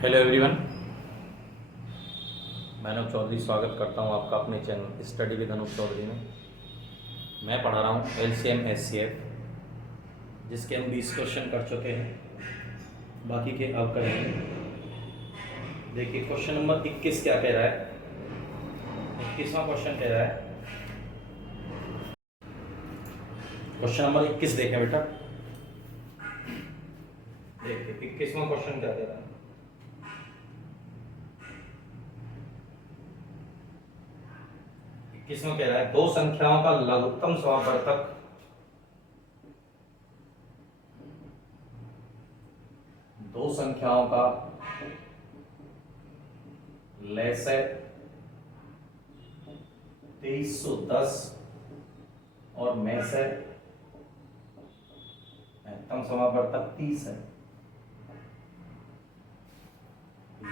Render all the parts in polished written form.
Hello everyone, मैं अनूप चौधरी स्वागत करता हूं आपका अपने channel study with Anoop Chaudhary में। मैं पढ़ा रहा हूं एलसीएम एचसीएफ, जिसके हम 20 क्वेश्चन कर चुके हैं, बाकी के अब करेंगे। देखिए क्वेश्चन नंबर 21 क्या कह रहा है। 21वां क्वेश्चन कह रहा है, क्वेश्चन नंबर 21 देखें बेटा। देखिए 21वां क्वेश्चन क्या कह रहा है। 21वां कह रहा है, दो संख्याओं का लघुत्तम समावर्तक दो संख्याओं का लैसे 2310 और में से महत्तम समावर्तक 30 है।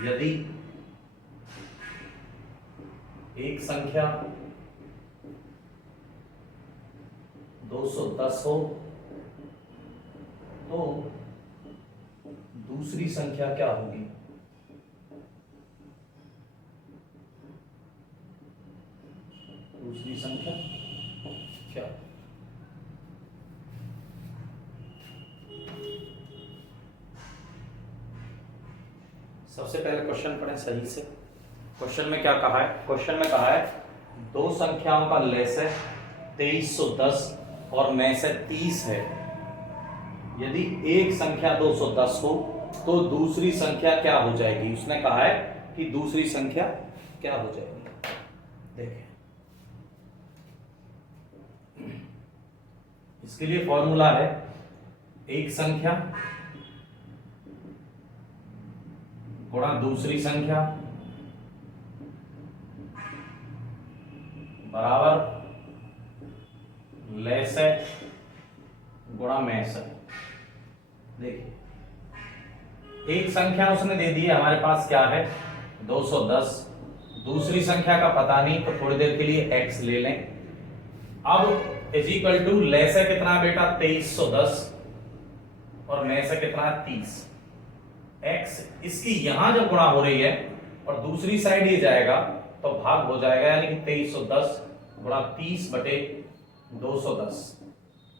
यदि एक संख्या 210 हो तो दूसरी संख्या क्या होगी। दूसरी संख्या क्या? सबसे पहले क्वेश्चन पढ़ें सही से। क्वेश्चन में क्या कहा है? क्वेश्चन में कहा है दो संख्याओं का लैस है 2310 और में से 30 है। यदि एक संख्या 210 हो तो दूसरी संख्या क्या हो जाएगी। उसने कहा है कि दूसरी संख्या क्या हो जाएगी। देखें, इसके लिए फॉर्मूला है एक संख्या गुणा दूसरी संख्या बराबर लैस है गुणा में से। देखिए एक संख्या उसने दे दी है, हमारे पास क्या है 210। दूसरी संख्या का पता नहीं तो थोड़ी देर के लिए x ले लें। अब इज इक्वल टू लैस है कितना है बेटा 2310 और में से कितना है 30। x इसकी यहां जब गुणा हो रही है और दूसरी साइड ये जाएगा तो भाग हो जाएगा, यानी कि 2310 गुणा 30 बटे 210।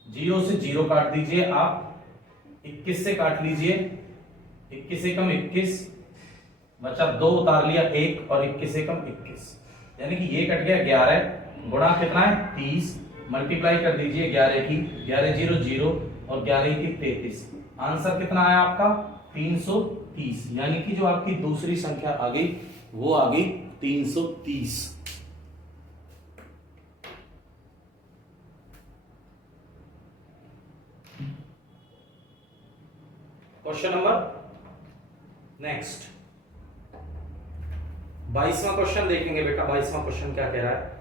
0 से 0 काट दीजिए आप, 21 से काट लीजिए, 21 से कम 21 बचा 2 उतार लिया 1 और 21 से कम 21, यानी कि ये कट गया 11 गुणा कितना है 30। मल्टीप्लाई कर दीजिए 11 की, 11 0 0 और 11 की 33। आंसर कितना आया आपका 330, यानी कि जो आपकी दूसरी संख्या आ गई वो आ गई 330। क्वेश्चन नंबर नेक्स्ट 22वां क्वेश्चन देखेंगे बेटा। 22वां क्वेश्चन क्या कह रहा है।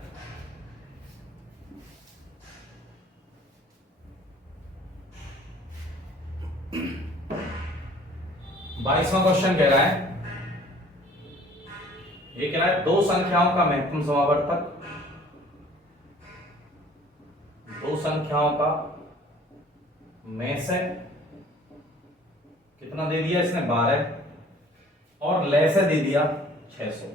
बाईसवां क्वेश्चन कह रहा है, ये कह रहा है दो संख्याओं का महत्तम समावर्तक, दो संख्याओं का में से कितना दे दिया इसने 12 और लैसे दे दिया 600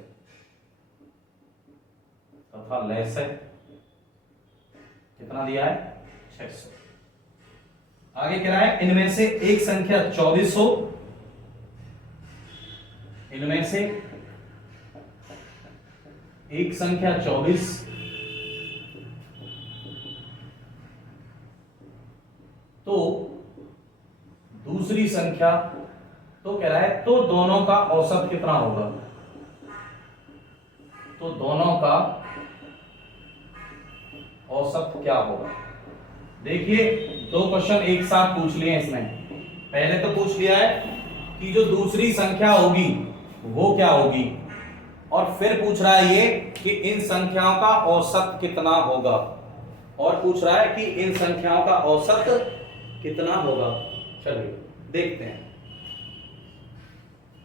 तथा लैसे कितना दिया है 600। आगे कह रहा है इनमें से एक संख्या 24 हो, इनमें से एक संख्या 24 तो दूसरी संख्या, तो कह रहा है तो दोनों का औसत कितना होगा। तो दोनों का औसत क्या होगा। देखिए दो क्वेश्चन एक साथ पूछ लिए इसने। पहले तो पूछ लिया है कि जो दूसरी संख्या होगी वो क्या होगी, और फिर पूछ रहा है ये कि इन संख्याओं का औसत कितना होगा, और पूछ रहा है कि इन संख्याओं का औसत कितना होगा। चलिए देखते हैं।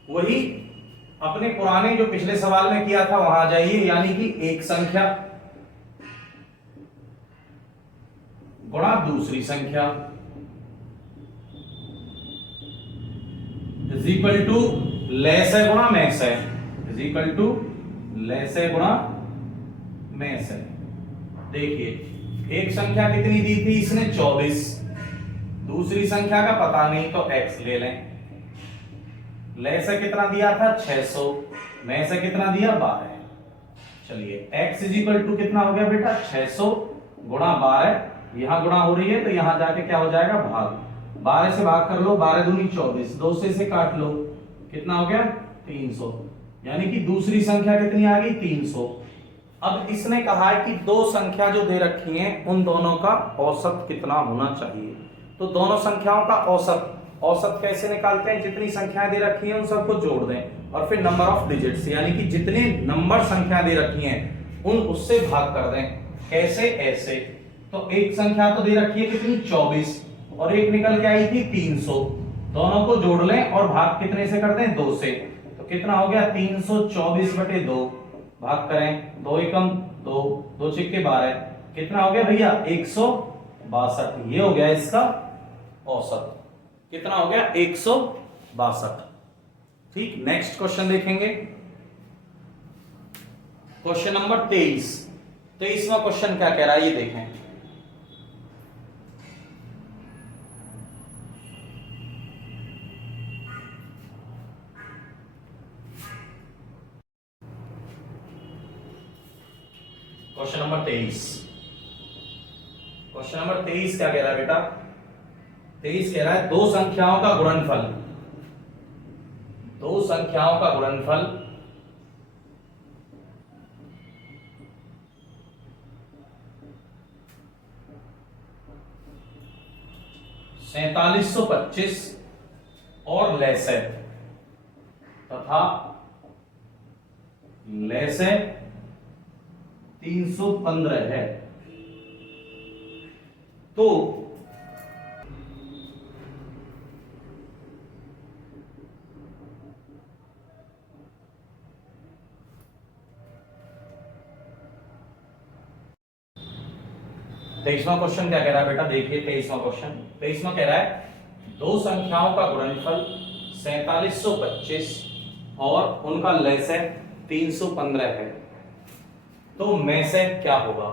वही अपने पुराने जो पिछले सवाल में किया था वहां जाइए, यानी कि एक संख्या गुणा दूसरी संख्या इज इक्वल टू लेस है गुणा मैस है इज इक्वल टू लेस है गुणा मैस है। देखिए एक संख्या कितनी दी थी इसने 24, दूसरी संख्या का पता नहीं तो x ले लें। लेस है कितना दिया था 600, मैस है कितना दिया 12। चलिए x इज इक्वल टू कितना हो गया बेटा 600 गुणा 12, यहां गुणा हो रही है तो यहां जाके क्या हो जाएगा भाग, 12 से भाग कर लो, 12 दूनी 24, 2 से इसे काट लो, कितना हो गया 300, यानी कि दूसरी संख्या कितनी आ गई 300। अब इसने कहा है कि दो संख्या जो दे रखी हैं उन दोनों का औसत कितना होना चाहिए। तो दोनों संख्याओं का औसत, औसत कैसे निकालते हैं, जितनी संख्याएं दे रखी हैं उन सबको जोड़ दें और फिर नंबर ऑफ डिजिट्स यानी कि जितने नंबर संख्या दे रखी हैं उन उससे भाग कर दें। कैसे, ऐसे। तो एक संख्या तो दे रखी है कितनी 24 और एक निकल के आई थी 300, दोनों को जोड़ लें और भाग कितने से कर दें 2 से। तो कितना हो गया 324/2, भाग करें 2 एकम 2, 2 छिक्के 12, कितना हो गया भैया 162। ये हो गया इसका औसत, कितना हो गया 162। ठीक, नेक्स्ट क्वेश्चन देखेंगे, क्वेश्चन नंबर 23। 23वां क्वेश्चन क्या कह रहा है ये देखें। क्वेश्चन नंबर 23, क्वेश्चन नंबर 23 क्या कह रहा है बेटा, 23 कह रहा है दो संख्याओं का गुणनफल, दो संख्याओं का गुणनफल 4725 और लेस है तथा लेस है 315 है। तो तेईसवां क्वेश्चन क्या कह रहा है बेटा, देखिए 23वां क्वेश्चन। 23वां कह रहा है दो संख्याओं का गुणनफल 4725 और उनका लसय 315 है, तो में से क्या होगा,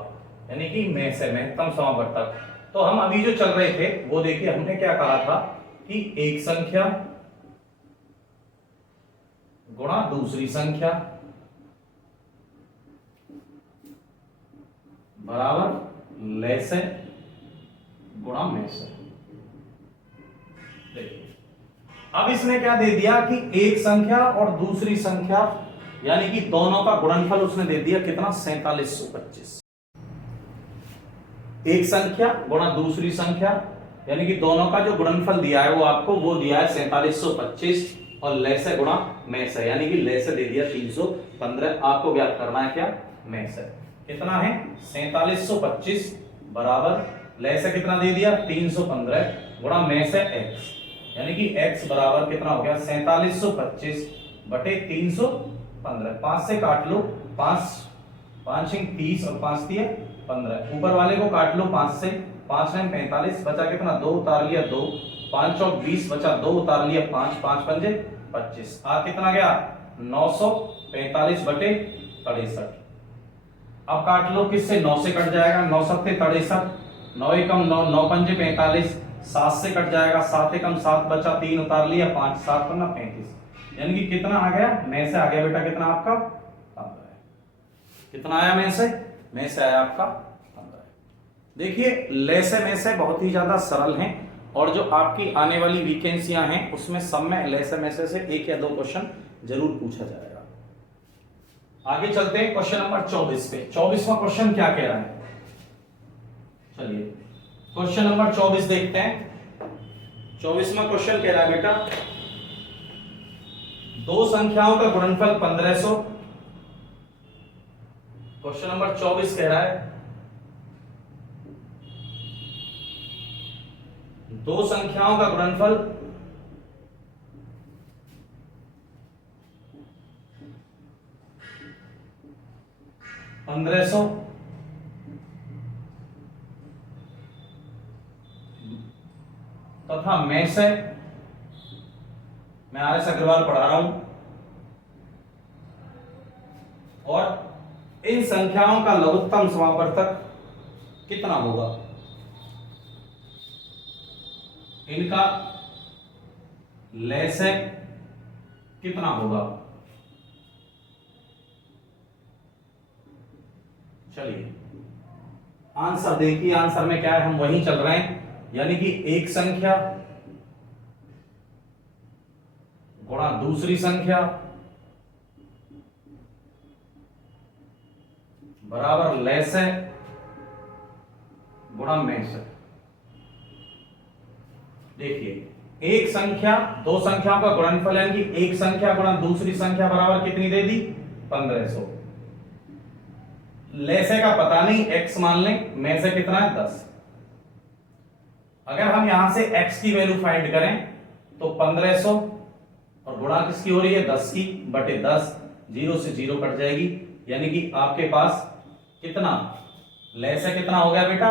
यानी कि में से महत्तम समावर्तक। तो हम अभी जो चल रहे थे वो देखिए, हमने क्या कहा था कि एक संख्या गुणा दूसरी संख्या बराबर लसय गुणा में से। देखिए अब इसने क्या दे दिया कि एक संख्या और दूसरी संख्या यानी कि दोनों का गुणनफल उसने दे दिया कितना 4725। एक संख्या गुणा दूसरी संख्या यानी कि दोनों का जो गुणनफल दिया है वो आपको वो दिया है 4725 और लसय गुणा में से यानी कि लसय दे दिया 315। आपको ज्ञात करना है क्या में से, कितना है 4725 बराबर लसय कितना दे दिया 315 गुणा में से x, यानी कि x बराबर कितना हो गया 4725 बटे 315। 5 से काट लो, 5 5 30 और 5 दिए 15, ऊपर वाले को काट लो 5 से, 5 9 45 बचा कितना 2 उतार लिया 2, 5 और 20 बचा 2 उतार लिया 5, 5 पंजे 25, आ कितना गया 945 बटे 63। अब काट लो किससे 9 से कट जाएगा, 9 सत्ते 63, 9 एकम 9, 9 पंजे 45, 7 से कट जाएगा 7 एकम 7 बचा 3 उतार लिया 5, 7 पन्ना 35, यानी कि कितना आ गया में से आ गया बेटा कितना आपका 15। कितना आया में से आया आपका 15। देखिए लसय में से बहुत ही ज्यादा सरल हैं और जो आपकी आने वाली वैकेंसियां हैं उसमें सब में लसय में से एक या दो क्वेश्चन जरूर पूछा जाएगा। आगे चलते हैं क्वेश्चन नंबर 24 पे। 24वां क्वेश्चन क्या कह रहा है, चलिए क्वेश्चन नंबर 24 देखते हैं। 24वां क्वेश्चन कह रहा है बेटा दो संख्याओं का गुणनफल 1500। क्वेश्चन नंबर 24 कह रहा है दो संख्याओं का गुणनफल 1500 तथा में से मैं RS अग्रवाल पढ़ा रहा हूं और इन संख्याओं का लघुत्तम समापवर्तक कितना होगा, इनका लसैग कितना होगा। चलिए आंसर देखिए, आंसर में क्या है, हम वहीं चल रहे हैं, यानी कि एक संख्या गुणा दूसरी संख्या बराबर लसैग गुणा मेसैग। देखिए एक संख्या दो संख्याओं का गुणनफल यानी कि एक संख्या गुणा दूसरी संख्या बराबर कितनी दे दी, 1500। लसैग का पता नहीं, x मान लें, मेसैग कितना है 10। अगर हम यहां से x की वैल्यू फाइंड करें तो 1500 और गुणा किसकी हो रही है 10 की, बटे 10, 0 से 0 कट जाएगी, यानी कि आपके पास कितना लसैग कितना हो गया बेटा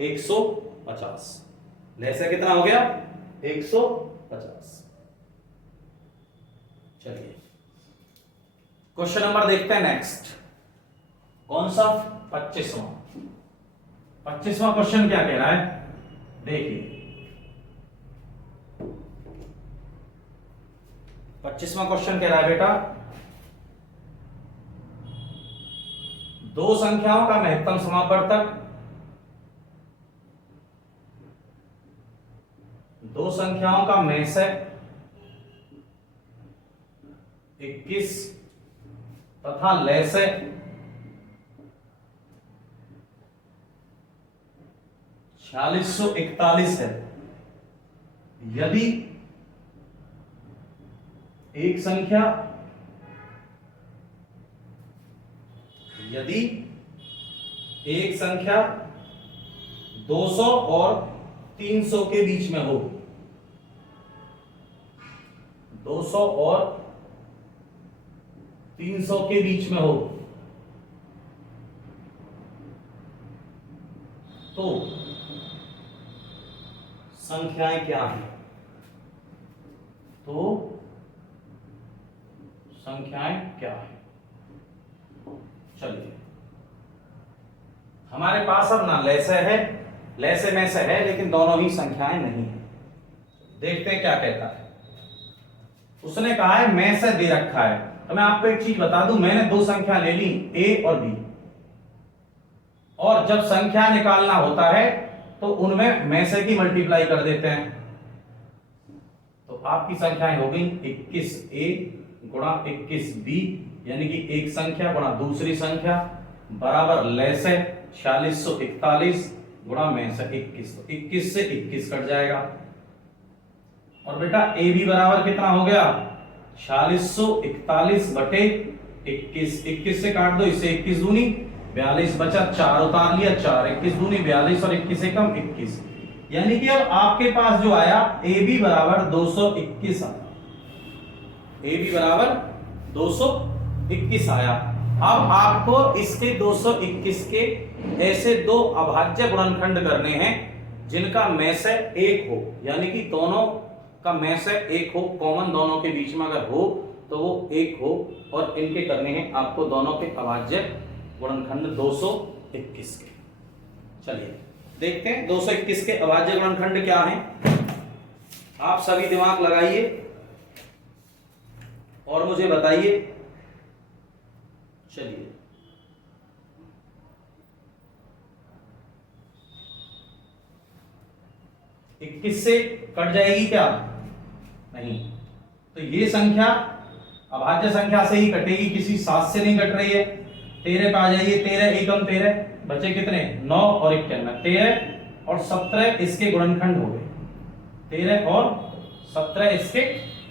150। लसैग कितना हो गया 150। चलिए क्वेश्चन नंबर देखते हैं नेक्स्ट, कौन सा 25वां। 25वां क्वेश्चन क्या कह रहा है, देखिए 25वां क्वेश्चन कह रहा है बेटा, दो संख्याओं का महत्तम समापवर्तक, दो संख्याओं का मेसैग 21 तथा लसैग 4641 है। यदि एक संख्या यदि एक संख्या 200 और 300 के बीच में हो, 200 और 300 के बीच में हो, तो संख्याएं क्या हैं, तो संख्याएं क्या हैं। चलिए हमारे पास अब ना लसैग है, लसैग में से है, लेकिन दोनों ही संख्याएं नहीं है। देखते हैं क्या कहता है। उसने कहा है मेसैग दे रखा है, तो मैं आपको एक चीज बता दूं, मैंने दो संख्या ले ली a और b, और जब संख्या निकालना होता है तो उनमें मेसैग की मल्टीप्लाई कर देते हैं। तो आपकी संख्याएं हो गई 21a गुणा 21b, यानी कि एक संख्या गुणा दूसरी संख्या बराबर लसैग 4641 गुणा मेसैग 21। तो 21 से 21 कट जाएगा, और बेटा ए बी बराबर कितना हो गया 4641 बटे 21। 21 से काट दो, इससे 21 दूनी 42 बचा, 4 उतार लिया, 4 21 दूनी 42 और 21 से कम 21, यानी कि अब आपके पास जो आया ए बी बराबर 221 आया। ए बी बराबर 221 आया। अब आपको इसके 221 के ऐसे दो अभाज्य गुणनखंड करने हैं जिनका मेसैग 1 हो, यानी कि दोनों का मेसैग 1 हो, कॉमन दोनों के बीच में अगर हो तो वो 1 हो, और इनके करने हैं आपको दोनों के अभाज्य गुणनखंड 221 के। चलिए देखते हैं 221 के अभाज्य गुणनखंड क्या हैं। आप सभी दिमाग लगाइए और मुझे बताइए। चलिए इक्कीस से कट जाएगी क्या, नहीं, तो ये संख्या अभाज्य संख्या से ही कटेगी, किसी 7 से नहीं कट रही है। 13 पे आ जाइए, 13 एकम 13 बचे कितने 9 और 91, 13 और 17 इसके गुणनखंड हो गए, 13 और 17 इसके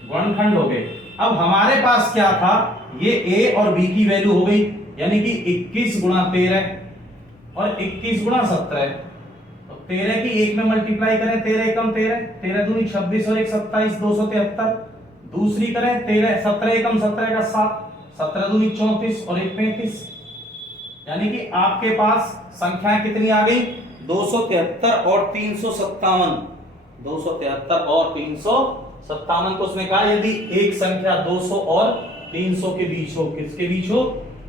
गुणनखंड हो गए। अब हमारे पास क्या था, ये a और b की वैल्यू हो गई, यानी कि 21 गुणा 13 और 21 गुणा 17, तो 13 की 1 में मल्टीप्लाई करें, 13 एकम 13, 13 दूनी 26 और 1 27, 273। दूसरी करें 13, 17 एकम 17 का 7, 17 दूनी 34 और 1 35, यानी कि आपके पास संख्याएं कितनी आ गई 273 और 357, 273 और 57 को उसने कहा यदि एक संख्या 200 और 300 के बीच हो। किसके बीच हो?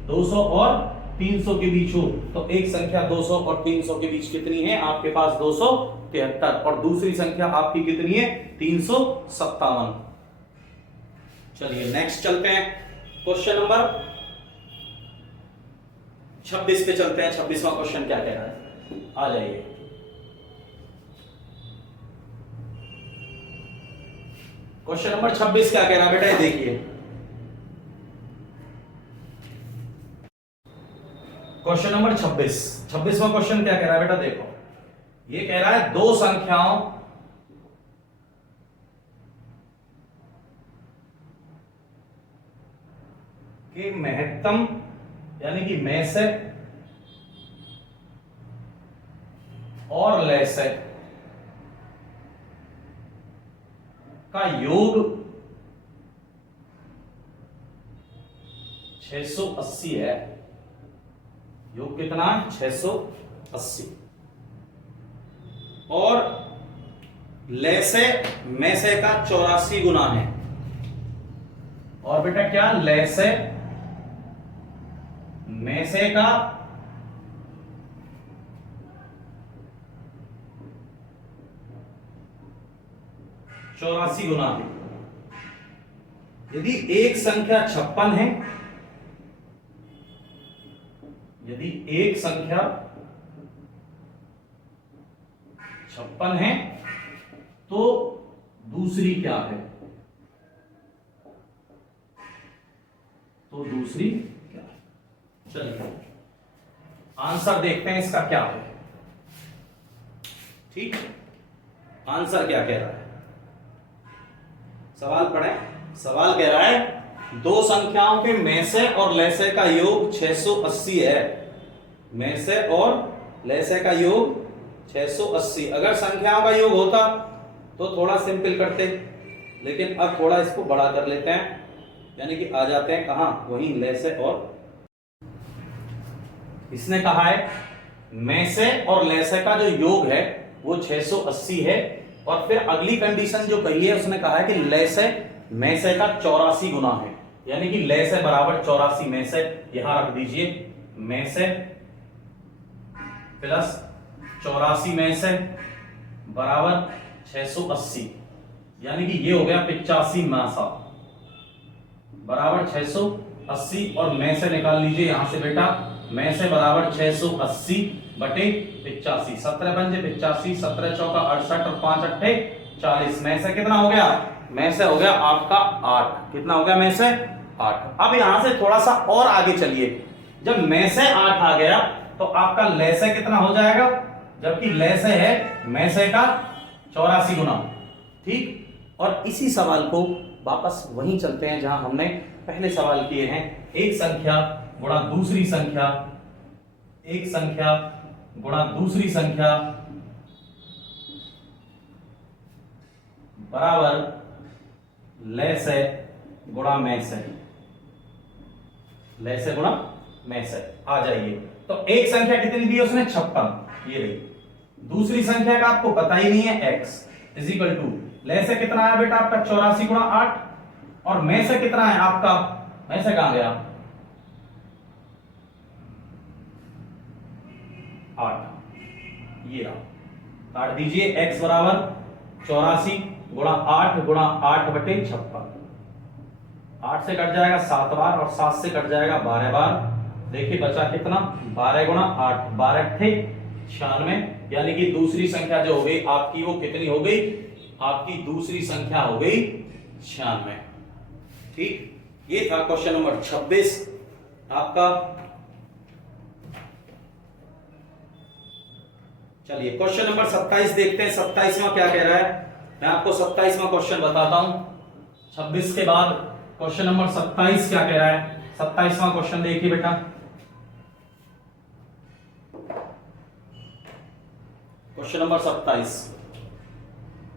200 और 300 के बीच हो। तो एक संख्या 200 और 300 के बीच कितनी है? आपके पास 273, और दूसरी संख्या आपकी कितनी है? 357। चलिए नेक्स्ट चलते हैं, क्वेश्चन नंबर 26 पे चलते हैं। 26वां क्वेश्चन क्या कह रहा है, आ जाइए। क्वेश्चन नंबर 26 क्या कह रहा है बेटा, ये देखिए। क्वेश्चन नंबर 26वां क्वेश्चन क्या कह रहा है बेटा, देखो। ये कह रहा है दो संख्याओं के महत्तम यानी कि में से और लैसे का योग 680 है। योग कितना है? 680। और लैसे में से का 84 गुना है। और बेटा क्या? लैसे में से का 84 गुना है। यदि एक संख्या 56 है, यदि एक संख्या 56 है तो दूसरी क्या है? तो दूसरी क्या है? चलिए आंसर देखते हैं इसका क्या है। ठीक, आंसर क्या कह रहा है, सवाल पढ़ें। सवाल कह रहा है दो संख्याओं के में से और लैसे का योग 680 है। में से और लैसे का योग 680। अगर संख्याओं का योग होता तो थोड़ा सिंपल करते, लेकिन अब थोड़ा इसको बड़ा कर लेते हैं, यानी कि आ जाते हैं कहां? वहीं लैसे। और इसने कहा है में से और लैसे का जो योग है वो 680 है। और फिर अगली कंडीशन जो कही है उसने कहा है कि लैसे में से का 84 गुना है, यानी कि लैसे बराबर 84 में से। यहां रख दीजिए, में से प्लस 84 में से बराबर 680, यानी कि ये हो गया 85 मासा बराबर 680। और में से निकाल लीजिए यहां से बेटा, में से बराबर 680 बटे 85। 17 पंजे 85, 17 चौका 68 और 5 अट्ठे 40। में से कितना हो गया? में से हो गया आपका 8। कितना हो गया? में से 8। अब यहां से थोड़ा सा और आगे चलिए। जब में से 8 आ गया तो आपका लैसे कितना हो जाएगा? जबकि लैसे है में से का 84 गुना। ठीक, और इसी सवाल को वापस वहीं चलते हैं जहां हमने पहले सवाल किए हैं। एक संख्या गुणा दूसरी संख्या, एक संख्या गुणा दूसरी संख्या बराबर लैसे गुणा में से। लैसे गुणा में से। आ जाइए, तो एक संख्या कितनी दी है उसने? 56, ये रही। दूसरी संख्या का आपको पता ही नहीं है, x इज इक्वल टू लैसे कितना है बेटा आपका? 84 गुणा 8। और में से कितना है आपका? में से कहां गया? 8, ये रहा। काट दीजिए, x बराबर 84 गुणा 8 गुणा 8 बटे 56। 8 से कट जाएगा 7 बार और 7 से कट जाएगा 12 बार। देखिए बचा कितना? 12 गुणा 8, 12 थे 96, यानी कि दूसरी संख्या जो हो गई आपकी वो कितनी हो गई? आपकी दूसरी संख्या हो गई 96। ठीक, ये था क्वेश्चन नंबर 26 आपका। चलिए क्वेश्चन नंबर 27 देखते हैं। 27वां क्या कह रहा है, मैं आपको 27वां क्वेश्चन बताता हूं। 26 के बाद क्वेश्चन नंबर 27 क्या कह रहा है? 27वां क्वेश्चन देखिए बेटा। Question number 27,